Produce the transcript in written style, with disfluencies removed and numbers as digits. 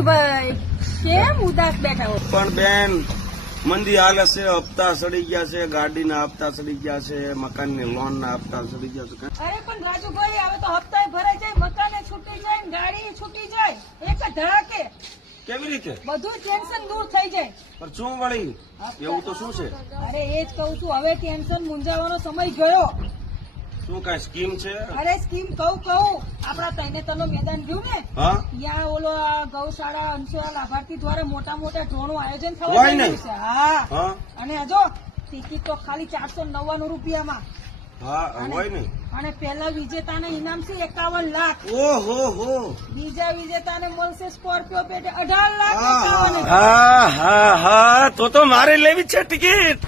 રાજુભાઈ કેમ ઉદાસ બેઠા હો? પણ બેન મંદી હાલે છે, હપ્તા સડી ગયા છે, ગાડીના હપ્તા સડી ગયા છે, મકાનની લોનના હપ્તા સડી ગયા છે. અરે પણ રાજુભાઈ હવે તો હપ્તા ભરાઈ જાય, મકાને છૂટી જાય, ગાડી છૂટી જાય, એક જ ધડાકે કેવી રીતે બધું ટેન્શન દૂર થઈ જાય. પણ શું વળી એવું તો શું છે? અરે એ જ કહું છું, હવે ટેન્શન મૂંઝાવાનો સમય ગયો. શું કઈ સ્કીમ છે? અરે સ્કીમ કહું આપડા તઈને તનો મેદાન ગયું ને હા ત્યાં ઓલો આ ગૌશાળા અંશોળા લાભાર્થી દ્વારા મોટા મોટા ડ્રોનું આયોજન થવા હોય જઈ ને? રહ્યું છે. હા હા અને જો ટિકિટ તો ખાલી 499 રૂપિયામાં. હા હોય ને. અને પહેલા વિજેતાને ઇનામ છે 51 લાખ. ઓહો હો. બીજા વિજેતાને મળશે સ્કોર્પિયો પેટે 18 લાખ. હા, 51. હા હા હા તો મારે લેવી છે ટિકિટ.